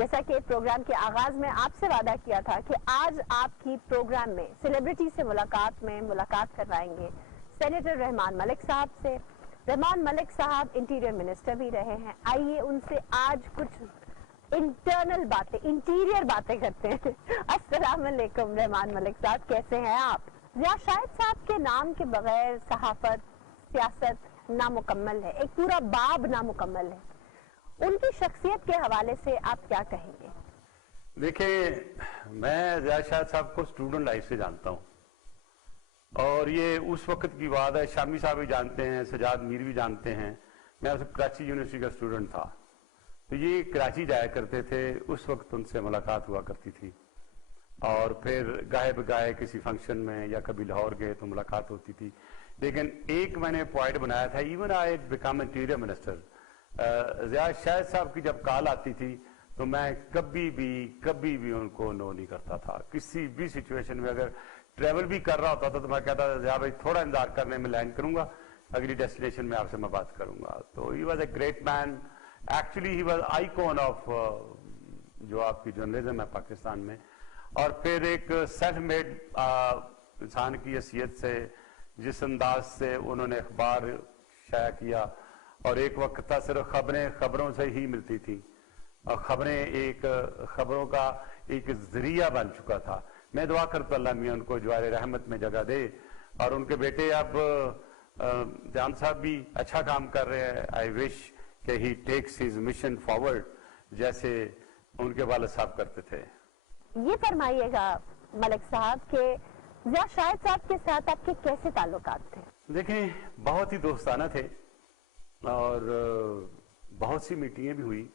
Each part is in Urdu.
جیسا کہ پروگرام کے آغاز میں آپ سے وعدہ کیا تھا کہ آج آپ کی پروگرام میں سیلیبریٹی سے ملاقات کروائیں گے سینیٹر رحمان ملک صاحب سے. رحمان ملک صاحب انٹیریئر منسٹر بھی رہے ہیں. آئیے ان سے آج کچھ انٹیریئر باتیں کرتے ہیں. السلام علیکم رحمان ملک صاحب، کیسے ہیں آپ؟ ضیاء شاہد صاحب کے نام کے بغیر صحافت، سیاست نامکمل ہے، ایک پورا باب نامکمل ہے. ان کی شخصیت کے حوالے سے آپ کیا کہیں گے؟ دیکھیں، میں ضیاء شاہد صاحب کو اسٹوڈنٹ لائف سے جانتا ہوں، اور یہ اس وقت کی بات ہے. شامی صاحب بھی جانتے ہیں، سجاد میر بھی جانتے ہیں. میں کراچی یونیورسٹی کا اسٹوڈنٹ تھا، تو یہ کراچی جایا کرتے تھے. اس وقت ان سے ملاقات ہوا کرتی تھی، اور پھر گاہے بگاہے کسی فنکشن میں یا کبھی لاہور گئے تو ملاقات ہوتی تھی. لیکن ایک میں نے پوائنٹ بنایا تھا، even I became interior minister, Zia Shahid sahib کی جب کال آتی تھی تو میں کبھی بھی ان کو نو نہیں کرتا تھا. کسی بھی سچویشن میں اگر ٹریول بھی کر رہا ہوتا تھا تو میں کہتا تھا ضیاء بھائی تھوڑا انتظار کرنے میں لینڈ کروں گا، اگلی ڈیسٹینیشن میں آپ سے میں بات کروں گا. تو he was a great man. Actually he was icon of جو آپ کی جرنلزم ہے پاکستان میں. اور پھر ایک سیلف میڈ انسان کی حیثیت سے جس انداز سے انہوں نے اخبار شائع کیا، اور ایک وقت تھا صرف خبروں سے ہی ملتی تھی، اور خبروں کا ایک ذریعہ بن چکا تھا. میں دعا کرتا اللہ میاں ان کو جوار رحمت میں جگہ دے، اور ان کے بیٹے اب جان صاحب بھی اچھا کام کر رہے ہیں. آئی وش کہ ہی ٹیکس ہز مشن فارورڈ جیسے ان کے والد صاحب کرتے تھے. یہ فرمائیے گا ملک صاحب کہ ضیاء شاہد صاحب کے ساتھ آپ کے کیسے تعلقات تھے؟ دیکھیں، بہت ہی دوستانہ تھے، اور بہت سی میٹنگیں بھی ہوئی.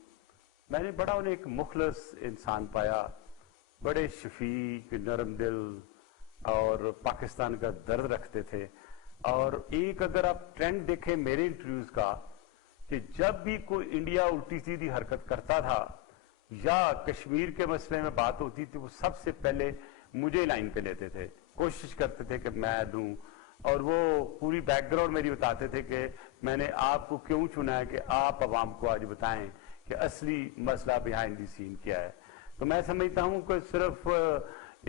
میں نے بڑا انہیں ایک مخلص انسان پایا، بڑے شفیق، نرم دل، اور پاکستان کا درد رکھتے تھے. اور ایک اگر آپ ٹرینڈ دیکھیں میرے انٹرویوز کا، کہ جب بھی کوئی انڈیا الٹی سیدھی حرکت کرتا تھا یا کشمیر کے مسئلے میں بات ہوتی تھی، وہ سب سے پہلے مجھے لائن پہ لیتے تھے، کوشش کرتے تھے کہ میں دوں. اور وہ پوری بیک گراؤنڈ میری بتاتے تھے کہ میں نے آپ کو کیوں چنا ہے کہ آپ عوام کو آج بتائیں کہ اصلی مسئلہ بیہائنڈ دی سین کیا ہے. تو میں سمجھتا ہوں کہ صرف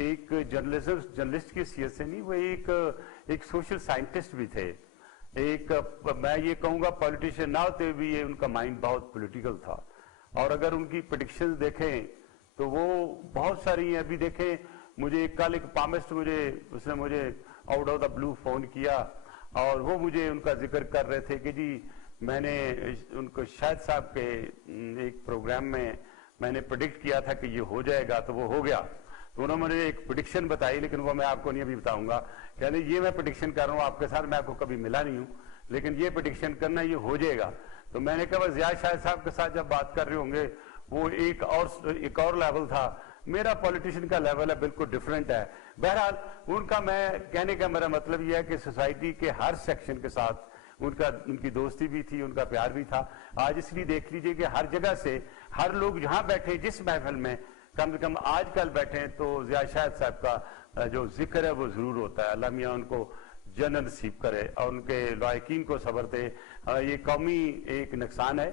ایک جرنلسٹ کی حیثیت سے نہیں، وہ ایک سوشل سائنٹسٹ بھی تھے. میں یہ کہوں گا پولیٹیشین نہ ہوتے بھی یہ ان کا مائنڈ بہت پولیٹیکل تھا. اور اگر ان کی پریڈکشنز دیکھیں تو وہ بہت ساری ہیں. ابھی دیکھیں، مجھے کل ایک پامسٹ اس نے مجھے out of the blue phone کیا، اور وہ مجھے ان کا ذکر کر رہے تھے کہ جی میں نے ان کو شاہد صاحب کے ایک پروگرام میں نے پریڈکٹ کیا تھا کہ یہ ہو جائے گا، تو وہ ہو گیا. تو انہوں نے مجھے ایک پریڈکشن بتائی، لیکن وہ میں آپ کو نہیں ابھی بتاؤں گا. کہنے یہ میں پریڈکشن کر رہا ہوں آپ کے ساتھ، میں آپ کو کبھی ملا نہیں ہوں، لیکن یہ پریڈکشن کرنا یہ ہو جائے گا. تو میں نے کہا ضیاء شاہد صاحب کے ساتھ جب بات کر رہے ہوں گے وہ ایک اور لیول تھا. میرا پولیٹیشین کا لیول ہے بالکل ڈیفرنٹ ہے. بہرحال ان کا میں کہنے کا میرا مطلب یہ ہے کہ سوسائٹی کے ہر سیکشن کے ساتھ ان کی دوستی بھی تھی، ان کا پیار بھی تھا. آج اس لیے دیکھ لیجئے کہ ہر جگہ سے ہر لوگ جہاں بیٹھے، جس محفل میں کم سے کم آج کل بیٹھے تو ضیاء شاہد صاحب کا جو ذکر ہے وہ ضرور ہوتا ہے. اللہ میاں ان کو جنت نصیب کرے اور ان کے لائقین کو صبر دے. یہ قومی ایک نقصان ہے،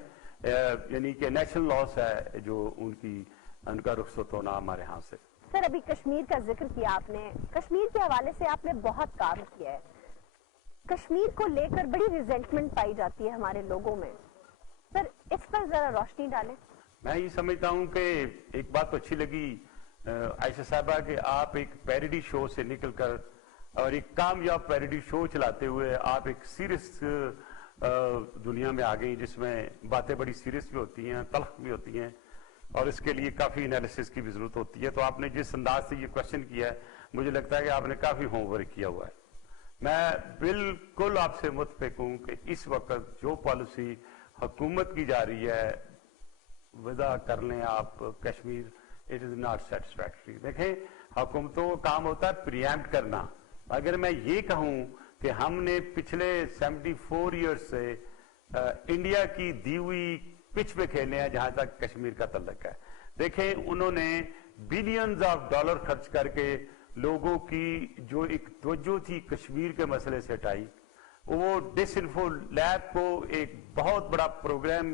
یعنی کہ نیشنل لاس ہے جو ان کا رخصت ہونا ہمارے ہاں سے. سر، ابھی کشمیر کا ذکر کیا آپ نے، کشمیر کے حوالے سے آپ نے بہت کام کیا ہے. کشمیر کو لے کر بڑی ریزنٹمنٹ پائی جاتی ہے ہمارے لوگوں میں. سر، اس پر ذرا روشنی ڈالیں. میں یہ سمجھتا ہوں کہ ایک بات تو اچھی لگی عائشہ صاحبہ کہ آپ ایک پیروڈی شو سے نکل کر اور ایک کامیاب پیروڈی شو چلاتے ہوئے آپ ایک سیریس دنیا میں آ گئی، جس میں باتیں بڑی سیریس بھی ہوتی ہیں، تلخ بھی ہوتی ہیں، اور اس کے لیے کافی انالیسس کی بھی ضرورت ہوتی ہے. تو آپ نے جس انداز سے یہ کوشچن کیا ہے، مجھے لگتا ہے کہ آپ نے کافی ہوم ورک کیا ہوا ہے. میں بالکل آپ سے متفق ہوں کہ اس وقت جو پالیسی حکومت کی جا رہی ہے، وضع کر لیں آپ Kashmir, it is not satisfactory. دیکھیں، حکومتوں کا کام ہوتا ہے پریمپٹ کرنا. اگر میں یہ کہوں کہ ہم نے پچھلے 74 ایئرز سے انڈیا کی دی ہوئی پچ پہ کھیلنے ہیں جہاں تک کشمیر کا تعلق ہے. دیکھیں، انہوں نے بلینز آف ڈالر خرچ کر کے لوگوں کی جو ایک توجہ تھی کشمیر کے مسئلے سے ہٹائی. وہ ڈس انفو لیب کو ایک بہت بڑا پروگرام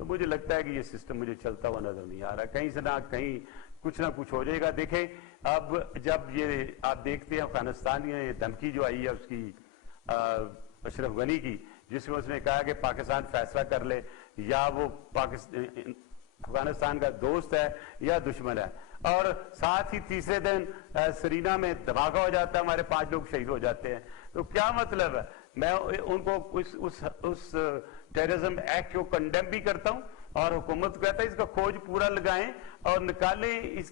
تو مجھے لگتا ہے کہ یہ سسٹم مجھے چلتا ہوا نظر نہیں آ رہا. کہیں سے نہ کہیں کچھ نہ کچھ ہو جائے گا. دیکھیں اب جب یہ آپ دیکھتے ہیں افغانستان میں یہ دھمکی جو آئی ہے اس کی اشرف غنی کی, جس میں اس نے کہا کہ پاکستان فیصلہ کر لے یا وہ افغانستان کا دوست ہے یا دشمن ہے, اور ساتھ ہی تیسرے دن سرینا میں دھماکہ ہو جاتا ہے, ہمارے 5 لوگ شہید ہو جاتے ہیں. تو کیا مطلب ہے؟ میں ان کو اس ٹیررزم ایکٹ کو کنڈیم بھی کرتا ہوں اور حکومت کو کہتا ہے اس کا کھوج پورا لگائیں اور نکالیں اس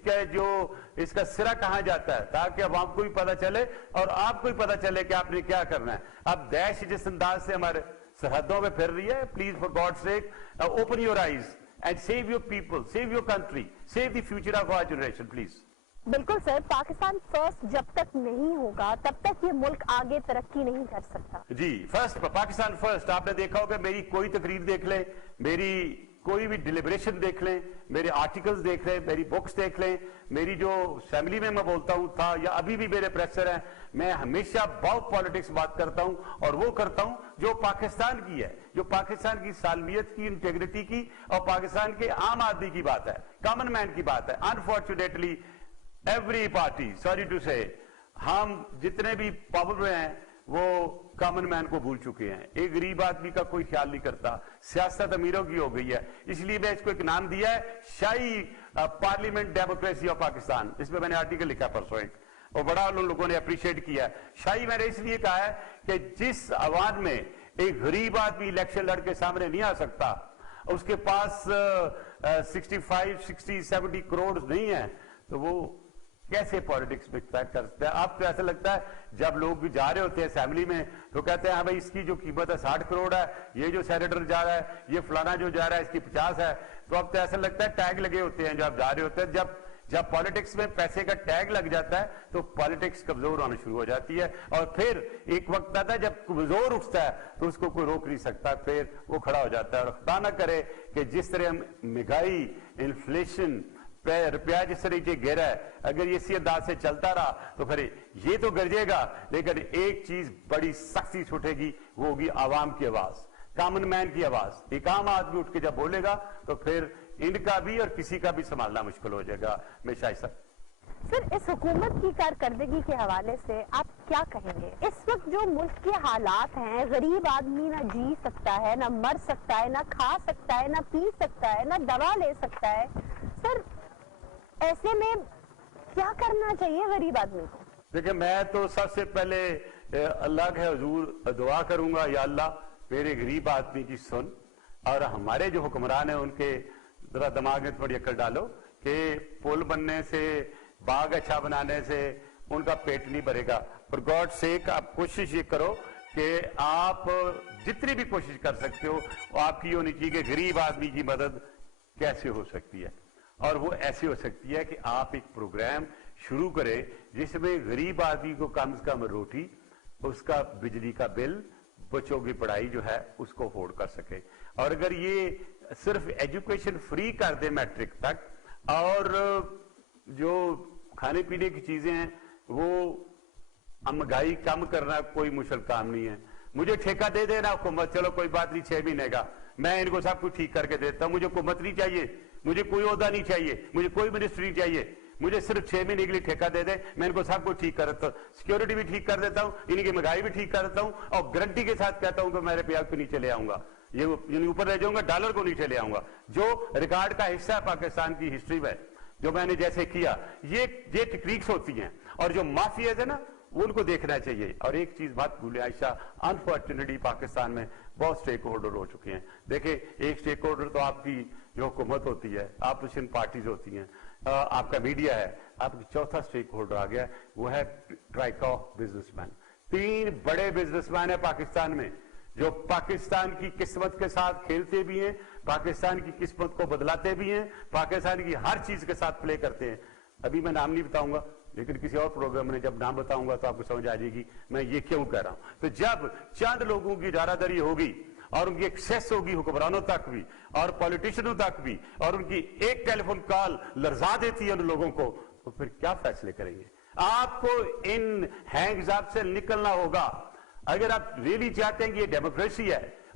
کا سرا کہاں جاتا ہے, تاکہ عوام کو بھی پتہ چلے اور آپ کو بھی پتہ چلے کہ آپ نے کیا کرنا ہے. اب داعش جس انداز سے ہمارے سرحدوں پہ پھر رہی ہے, please for God sake open your eyes and save your people, save your country, save the future of our generation please. بالکل سر, پاکستان فرسٹ جب تک نہیں ہوگا تب تک یہ ملک آگے ترقی نہیں کر سکتا. جی فرسٹ, پاکستان فرسٹ. آپ نے دیکھا ہوگا میری کوئی تقریر دیکھ لیں, میری کوئی بھی ڈیلیبریشن دیکھ لیں, میرے آرٹیکلز دیکھ لیں, میری بکس دیکھ لیں, میری جو اسمبلی میں بولتا ہوں تھا یا ابھی بھی میرے پریسر ہیں, میں ہمیشہ بہت پالیٹکس بات کرتا ہوں اور وہ کرتا ہوں جو پاکستان کی ہے, جو پاکستان کی سالمیت کی, انٹیگریٹی کی اور پاکستان کے عام آدمی کی بات ہے, کامن مین کی بات ہے. Unfortunately every party, sorry to say, ہم جتنے بھی پاپولر ہیں وہ کامن مین کو بھول چکے ہیں. ایک غریب آدمی کا کوئی خیال نہیں کرتا. سیاست امیروں کی ہو گئی ہے, اس لیے میں اس کو ایک نام دیا ہے شاہی پارلیمنٹ ڈیموکریسی آف پاکستان. اس میں نے آرٹیکل لکھا پرسوں ایک, اور بڑا لوگوں نے اپریشیٹ کیا ہے. شاہی میں نے اس لیے کہا ہے کہ جس عوام میں ایک غریب آدمی الیکشن لڑ کے سامنے نہیں آ سکتا, اس کے پاس 65, 60, 70 کروڑ نہیں ہے, تو وہ کیسے پالیٹکس میں کر سکتا ہے؟ آپ کو ایسا لگتا ہے جب لوگ جا رہے ہوتے ہیں اسمبلی میں تو کہتے ہیں ہاں بھائی اس کی جو قیمت ہے 60 کروڑ ہے, یہ جو سینیٹر جا رہا ہے, یہ فلانا جو جا رہا ہے اس کی 50 ہے. تو اب تو ایسا لگتا ہے ٹیگ لگے ہوتے ہیں جو آپ جا رہے ہوتے ہیں. جب پالیٹکس میں پیسے کا ٹیگ لگ جاتا ہے تو پالیٹکس کمزور ہونا شروع ہو جاتی ہے, اور پھر ایک وقت آتا ہے جب کمزور اٹھتا ہے تو اس کو کوئی روک نہیں سکتا, پھر وہ کھڑا ہو جاتا ہے. اور خدا نہ کرے کہ جس طرح مہنگائی, انفلیشن, روپیہ جس طرح سے گرا ہے, اگر یہ اسی انداز سے چلتا رہا تو پھر یہ تو گرجے گا, لیکن ایک چیز بڑی سختی سے اٹھے گی, وہ ہوگی عوام کی آواز, کامن مین کی آواز. ایک عام آدمی اٹھ کے جب بولے گا تو پھر ان کا بھی اور کسی کا بھی سنبھالنا مشکل ہو جائے گا. میں شاید سر اس حکومت کی کارکردگی کے حوالے سے آپ کیا کہیں گے؟ اس وقت جو ملک کے حالات ہیں, غریب آدمی نہ جی سکتا ہے, نہ مر سکتا ہے, نہ کھا سکتا ہے, نہ پی سکتا ہے, نہ دوا لے سکتا ہے. سر ایسے میں کیا کرنا چاہیے غریب آدمی کو؟ دیکھیں میں تو سب سے پہلے اللہ کے حضور دعا کروں گا, یا اللہ میرے غریب آدمی کی سن, اور ہمارے جو حکمران ہیں ان کے ذرا دماغ میں تھوڑی عقل ڈالو کہ پل بننے سے, باغ اچھا بنانے سے ان کا پیٹ نہیں بھرے گا. فار گاڈ سیک آپ کوشش یہ کرو کہ آپ جتنی بھی کوشش کر سکتے ہو آپ کی یہ ہونی چاہیے کہ غریب آدمی کی مدد کیسے ہو سکتی ہے, اور وہ ایسی ہو سکتی ہے کہ آپ ایک پروگرام شروع کرے جس میں غریب آدمی کو کم سے کم روٹی, اس کا بجلی کا بل, بچوں کی پڑھائی جو ہے اس کو افورڈ کر سکے. اور اگر یہ صرف ایجوکیشن فری کر دے میٹرک تک, اور جو کھانے پینے کی چیزیں ہیں وہ مہنگائی کم کرنا کوئی مشکل کام نہیں ہے. مجھے ٹھیکہ دے دینا حکومت, چلو کوئی بات نہیں 6 مہینے کا, میں ان کو سب کچھ ٹھیک کر کے دیتا ہوں. مجھے حکومت نہیں چاہیے, مجھے کوئی عہدہ نہیں چاہیے, مجھے کوئی منسٹری چاہیے, مجھے صرف 6 مہینے کے لیے ٹھیکہ دے دے, میں ان کو سب کچھ ٹھیک کر دیتا ہوں. سیکیورٹی بھی ٹھیک کر دیتا ہوں, ان کی مہنگائی بھی ٹھیک کر دیتا ہوں, اور گارنٹی کے ساتھ کہتا ہوں کہ میرے پیاز کو نیچے لے آؤں گا, یہ اوپر رہ جاؤں گا, ڈالر کو نیچے لے آؤں گا. جو ریکارڈ کا حصہ ہے پاکستان کی ہسٹری میں جو میں نے جیسے کیا, یہ ٹیکنیکس ہوتی ہیں, اور جو مافیاز ہیں نا وہ ان کو دیکھنا چاہیے. اور ایک چیز بات بھولے عائشہ, انفارچونیٹلی پاکستان میں بہت سٹیک ہولڈر ہو چکے ہیں. دیکھیں ایک سٹیک ہولڈر تو آپ کی جو حکومت ہوتی ہے, اپوزیشن پارٹیز ہوتی ہیں, آپ کا میڈیا ہے, آپ کی چوتھا سٹیک ہولڈر آ گیا, وہ ہے ٹرائکا بزنس مین. 3 بڑے بزنس مین ہیں پاکستان میں جو پاکستان کی قسمت کے ساتھ کھیلتے بھی ہیں, پاکستان کی قسمت کو بدلاتے بھی ہیں, پاکستان کی ہر چیز کے ساتھ پلے کرتے ہیں. ابھی میں نام نہیں بتاؤں گا, لیکن کسی اور پروگرام میں جب نام بتاؤں گا تو آپ کو سمجھ آ جائے گی میں یہ کیوں کہہ رہا ہوں. تو جب چند لوگوں کی ادارہ داری ہوگی اور ان کی ایکسیس ہوگی حکمرانوں تک بھی اور پولیٹیشنوں تک بھی, اور ان کی ایک ٹیلی فون کال لرزا دیتی ہے ان لوگوں کو, تو پھر کیا فیصلے کریں گے؟ آپ کو ان ہینگز آپ سے نکلنا ہوگا. اگر آپ ریلی چاہتے ہیں کہ یہ ڈیموکریسی ہے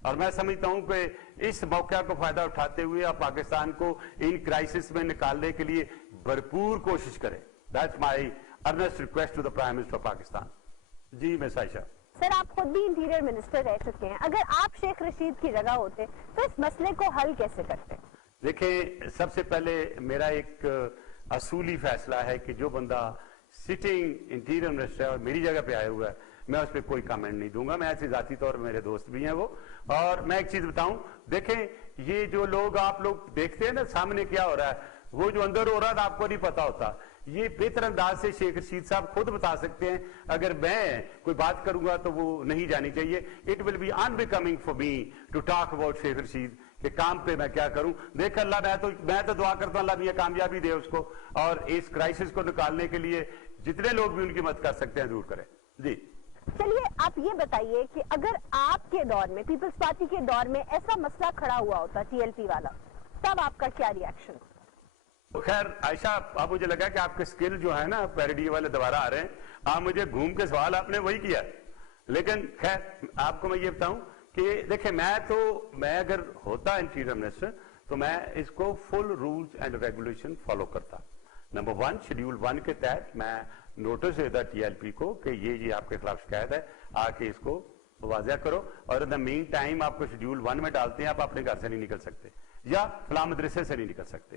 اور میں سمجھتا ہوں کہ اس موقع کو فائدہ اٹھاتے ہوئے آپ پاکستان کو ان کرائسس میں نکالنے کے لیے بھرپور کوشش کریں. That's my earnest request to the Prime Minister of Pakistan. جی میں عائشہ. سر آپ خود بھی انٹیریئر منسٹر رہ چکے ہیں, اگر آپ شیخ رشید کی جگہ ہوتے تو اس مسئلے کو حل کیسے کرتے؟ دیکھیں, سب سے پہلے میرا ایک اصولی فیصلہ ہے کہ جو بندہ سٹنگ انٹیریئر منسٹر ہے اور میری جگہ پہ آیا ہوا ہے, میں اس پہ کوئی کامنٹ نہیں دوں گا. میں ایسے ذاتی طور پر میرے دوست بھی ہیں وہ. اور میں ایک چیز بتاؤں, دیکھیں یہ جو لوگ آپ لوگ دیکھتے ہیں نا سامنے کیا ہو رہا ہے, وہ جو اندر ہو رہا تھا آپ کو نہیں پتا ہوتا. یہ بہتر انداز سے شیخ رشید صاحب خود بتا سکتے ہیں. اگر میں کوئی بات کروں گا تو وہ نہیں جانی چاہیے. It will be unbecoming for me to talk about Sheikh Rashid کہ کام پہ میں کیا کروں. دیکھ اللہ, میں تو دعا کرتا ہوں اللہ بھی کامیابی دے اس کو, اور اس کرائسس کو نکالنے کے لیے جتنے لوگ بھی ان کی مدد کر سکتے ہیں ضرور کریں. جی چلیے آپ یہ بتائیے کہ اگر آپ کے دور میں, پیپلز پارٹی کے دور میں ایسا مسئلہ کھڑا ہوا ہوتا ٹی ایل پی والا, تب آپ کا کیا ریئیکشن؟ خیر عائشہ, اب مجھے لگا کہ آپ کے سکل جو ہے نا پیروڈی والے دوبارہ آ رہے ہیں. آپ مجھے گھوم کے سوال آپ نے وہی کیا, لیکن خیر آپ کو میں یہ بتاؤں کہ دیکھیں میں اگر ہوتا انٹیریئر منسٹر تو میں اس کو فل رولز اینڈ ریگولیشن فالو کرتا. نمبر 1 شیڈیول 1 کے تحت میں نوٹس دیتا ٹی ایل پی کو کہ یہ آپ کے خلاف شکایت ہے, آ کے اس کو واضح کرو. اور ان دا مین ٹائم آپ کو شیڈیول 1 میں ڈالتے ہیں, آپ اپنے گھر سے نہیں نکل سکتے یا فلاں مدرسے سے نہیں نکل سکتے.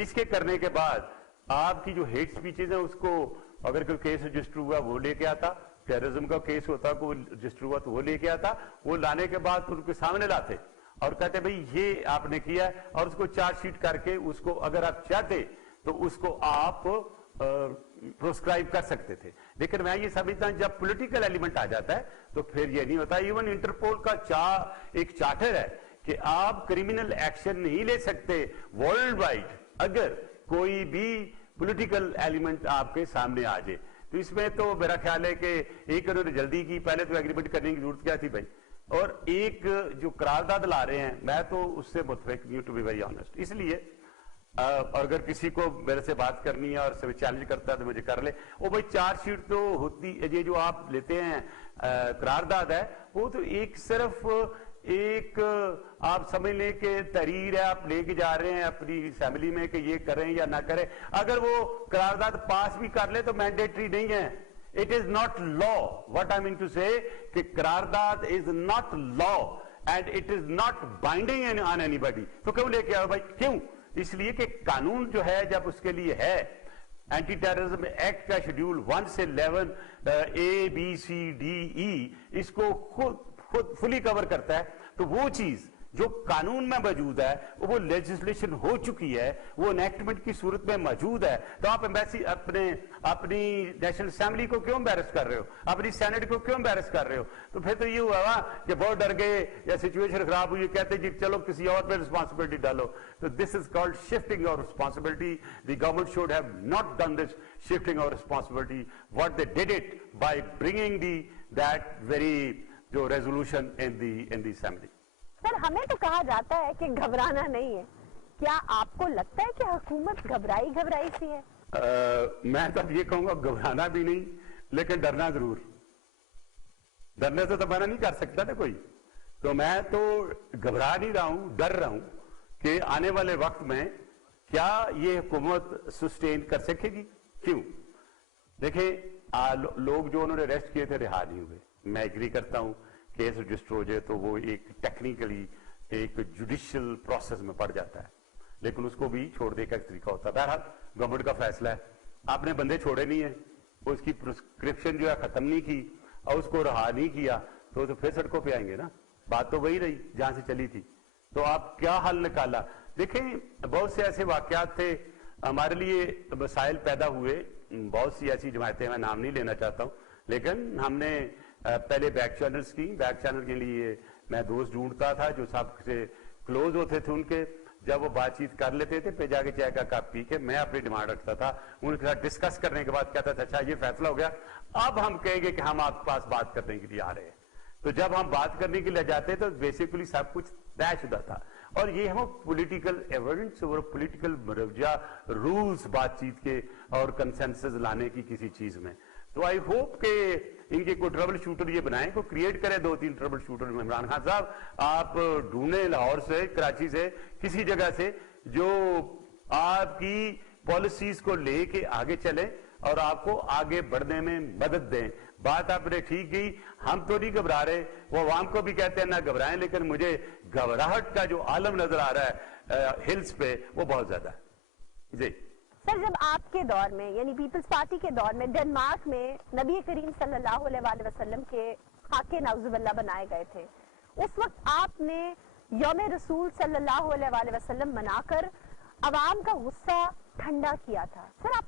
اس کے کرنے کے بعد آپ کی جو ہیٹ سپیچز ہیں اس کو اگر کوئی کیس رجسٹر ہوا وہ لے کے آتا, ٹیررزم کا کیس ہوتا کوئی رجسٹر ہوا تو وہ لے کے آتا. وہ لانے کے بعد ان کے سامنے لاتے اور کہتے بھئی یہ آپ نے کیا ہے, اور اس کو چارج شیٹ کر کے اس کو اگر آپ چاہتے تو اس کو آپ پروسکرائب کر سکتے تھے. لیکن میں یہ سمجھتا ہوں جب پولیٹیکل ایلیمنٹ آ جاتا ہے تو پھر یہ نہیں ہوتا. ایون انٹرپول کا ایک چارٹر ہے کہ آپ کریمنل ایکشن نہیں لے سکتے ورلڈ وائڈ اگر کوئی بھی پولیٹیکل ایلیمنٹ آپ کے سامنے آ جائے. تو اس میں تو میرا خیال ہے کہ ایک انہوں نے جلدی کی, پہلے تو ایگریمنٹ کرنے کی ضرورت کیا تھی بھائی, اور ایک جو قرارداد لا رہے ہیں میں تو اس سے متفق نہیں ہوں ٹو بی ویری آنیسٹ. اس لیے اور اگر کسی کو میرے سے بات کرنی ہے اور سے چیلنج کرتا ہے تو مجھے کر لے. وہ بھائی چارج شیٹ تو ہوتی, یہ جو آپ لیتے ہیں قرارداد ہے وہ تو ایک صرف ایک آپ سمجھ لیں کہ تحریر ہے, آپ لے کے جا رہے ہیں اپنی اسمبلی میں کہ یہ کریں یا نہ کریں. اگر وہ قرارداد پاس بھی کر لے تو مینڈیٹری نہیں ہے. It is not law. What I mean to say کہ قرارداد is not law and it is not binding on anybody. تو کیوں لے کے آؤ بھائی, کیوں؟ اس لیے کہ قانون جو ہے جب اس کے لیے ہے, اینٹی ٹیررزم ایکٹ کا شیڈیول 1 سے 11 A B C D E اس کو خود فلی کور کرتا ہے. تو وہ چیز جو قانون میں موجود ہے وہ لیجسلیشن ہو چکی ہے, وہ انیکٹمنٹ کی صورت میں موجود ہے. تو آپ ایمبیسی اپنی نیشنل اسمبلی کو کیوں امبیرس کر رہے ہو, اپنی سینٹ کو کیوں امبیرس کر رہے ہو؟ تو پھر تو یہ ہوا کہ بہت ڈر گئے یا سچویشن خراب ہوئی, کہتے جی چلو کسی اور پہ رسپانسبلٹی ڈالو. تو this is called shifting of responsibility. The government should have not done this shifting of responsibility. What they did it by bringing that very جو resolution in the assembly. Sir ہمیں تو کہا جاتا ہے کہ گھبرانا نہیں ہے, کیا آپ کو لگتا ہے کہ حکومت گھبرائی سی ہے؟ میں تو یہ کہوں گا گھبرانا بھی نہیں لیکن ڈرنا ضرور. ڈرنے سے تو میں نہیں کر سکتا نا کوئی. تو میں تو گھبرا نہیں رہا ہوں, ڈر رہا ہوں کہ آنے والے وقت میں کیا یہ حکومت سسٹین کر سکے گی. کیوں؟ دیکھیں لوگ جو انہوں نے ریسٹ کیے تھے رہا نہیں ہوئے. میں ایگری کرتا ہوں کیس رجسٹر ہو جائے تو وہ ایک ٹیکنیکلی ایک جوڈیشل پروسیس میں پڑ جاتا ہے, لیکن اس کو بھی چھوڑ دے کا ایک طریقہ ہوتا ہے. بہرحال گورنمنٹ کا فیصلہ ہے, آپ نے بندے چھوڑے نہیں ہیں, اس کی پرسکرپشن جو ہے ختم نہیں کی اور اس کو رہا نہیں کیا تو پھر سڑکوں پہ آئیں گے نا. بات تو وہی رہی جہاں سے چلی تھی. تو آپ کیا حل نکالا؟ دیکھیں بہت سے ایسے واقعات تھے ہمارے لیے, مسائل پیدا ہوئے. بہت سی ایسی جماعتیں, میں نام نہیں لینا چاہتا ہوں, لیکن ہم نے پہلے بیک چینلز کی. بیک چینل کے لیے میں دوست ڈھونڈتا تھا جو سب سے کلوز ہوتے تھے ان کے. جب وہ بات چیت کر لیتے تھے پہ جا کے چائے کا کپ پی کے میں اپنی ڈیمانڈ رکھتا تھا, ان کے ساتھ ڈسکس کرنے کے بعد کہتا تھا اچھا یہ فیصلہ ہو گیا, اب ہم کہیں گے کہ ہم آپ کے پاس بات کرنے کے لیے آ رہے ہیں. تو جب ہم بات کرنے کے لیے جاتے تو بیسیکلی سب کچھ طے شدہ تھا. اور یہ ہم پولیٹیکل ایویڈنس اور پولیٹیکل مروجہ رولز بات چیت کے اور کنسنسس لانے کی کسی چیز میں. تو آئی ہوپ کہ ان کے کوئی ٹربل شوٹر یہ بنائیں, کوئی کریٹ کرے 2-3 ٹربل شوٹر. عمران خان صاحب آپ ڈھونڈیں لاہور سے, کراچی سے, کسی جگہ سے جو آپ کی پالیسیز کو لے کے آگے چلیں اور آپ کو آگے بڑھنے میں مدد دیں. بات آپ نے ٹھیک کی, ہم تو نہیں گھبرا رہے, وہ عوام کو بھی کہتے ہیں نہ گھبرائیں, لیکن مجھے گھبراہٹ کا جو عالم نظر آ رہا ہے ہلز پہ وہ بہت زیادہ ہے. جی سر, جب آپ کے دور میں یعنی پیپلز پارٹی کے دور میں ڈنمارک میں نبی کریم صلی اللہ علیہ وسلم کے خاکے نعوذ باللہ بنائے گئے تھے, اس وقت آپ نے یوم رسول صلی اللہ علیہ وسلم منا کر عوام کا غصہ ٹھنڈا کیا تھا. سر آپ